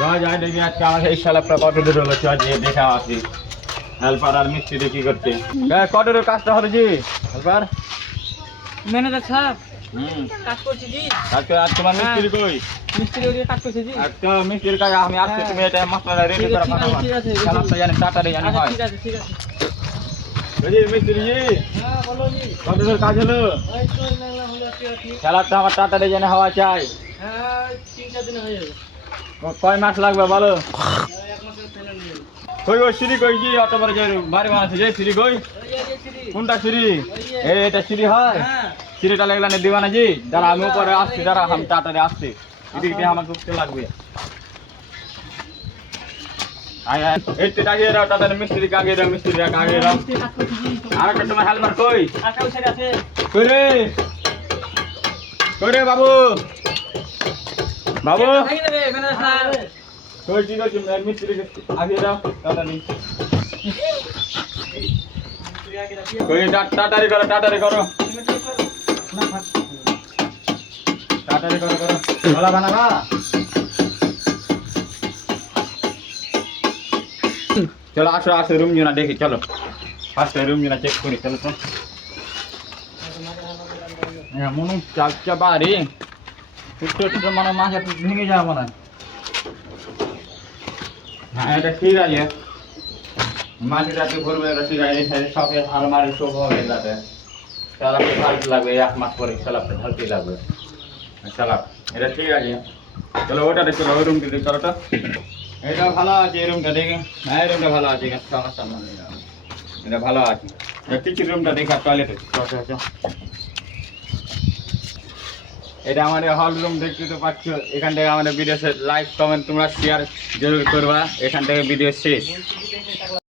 যাই দেখি আজকে আমাকে এই স্ল্যাবটা কত দূর হলো চল যে দেখা আসি হেল্পার আর মিস্ত্রি কি করছে কত দূর কাজটা হলো জি হেল্পার ম্যানেজার সাহেব হুম কাজ করছি জি। আজকে আর তোমার মিস্ত্রি কই মিস্ত্রি ওদিকে কাজ করছে জি। আজকে মিস্ত্রির কাজ আমি আসছি তুমি এটা মশলাটা রেডি ঠিক করে আছে, পাঠাও ঠিক আছে, স্ল্যাবটা জানি তাড়াতাড়ি জানি আচ্ছা হয় ঠিক আছে ঠিক আছে। বুঝি মিস্ত্রি জি হ্যাঁ বলো জি। কত দূর কাজ হলো ওই তো লাগলাম হলো কি? স্ল্যাবটা আমার তাড়াতাড়ি জানি হওয়া চাই হ্যাঁ 3-4 দিনে হয়ে যাবে। কয় মাস লাগবে বলো এক মাসের পেমেন্ট নিয়ে। কই ওই সিঁড়ি কই কি অত বড় যে বাড়ি বানাচ্ছে যে সিঁড়ি কই ওই যে সিঁড়ি। কোনটা সিঁড়ি এটা সিঁড়ি হয় হ্যাঁ। সিঁড়িটা লাগলে না দিবা না জি দাঁড়া আমি উপরে আসছি দাঁড়া আমি তাড়াতাড়ি আসছি এদিক দিয়ে আমার ঢুকতে লাগবে একটু কাগিয়ে দাও তাড়াতাড়ি মিস্ত্রি কাগিয়ে দাও মিস্ত্রি কাগিয়ে দাও মিস্ত্রি কাজ করছে জি। আর একটা তোমার হেলমেট কই টাকা পয়সা আছে। কই রে কই রে বাবু বাবু ভাই রে ম্যানেজার সাহেব। কই কি করছিস মিস্ত্রি কাগিয়ে দাও তাড়াতাড়ি কই তাড়াতাড়ি করো তাড়াতাড়ি করো তাড়াতাড়ি করো করো ভালো বানাবা চলো আসো আসো রুম জোনা দেখি চলো ফার্স্ট রুম জোনা চেক করি চলো তো এমন চাপচা বাড়ি ছোট ছোট মানে মাথা ভেঙে যাওয়া মনে হয়। হ্যাঁ এটা ঠিক আছে মাটিটাকে ভরবে এটা ঠিক আছে সব আলমারি সব হবে যাতে স্যালাপটা ঢালতে লাগবে 1 মাস পরে স্যালাপটা ঢালতে লাগবে স্যালাপ এটা ঠিক আছে চলো ওটা দেখো ওই রুমটা দেখো চলো তো এটা ভালো আছে এই রুমটা দেখে হ্যাঁ এই রুমটা ভালো আছে সমস্যা নেই এটা ভালো আছে কিচেন রুমটা দেখে টয়লেট এটা আমাদের হল রুম দেখতে তো পাচ্ছ এখান থেকে আমাদের ভিডিও লাইক কমেন্ট তোমরা শেয়ার জরুর করবা এখান থেকে ভিডিও শেষ।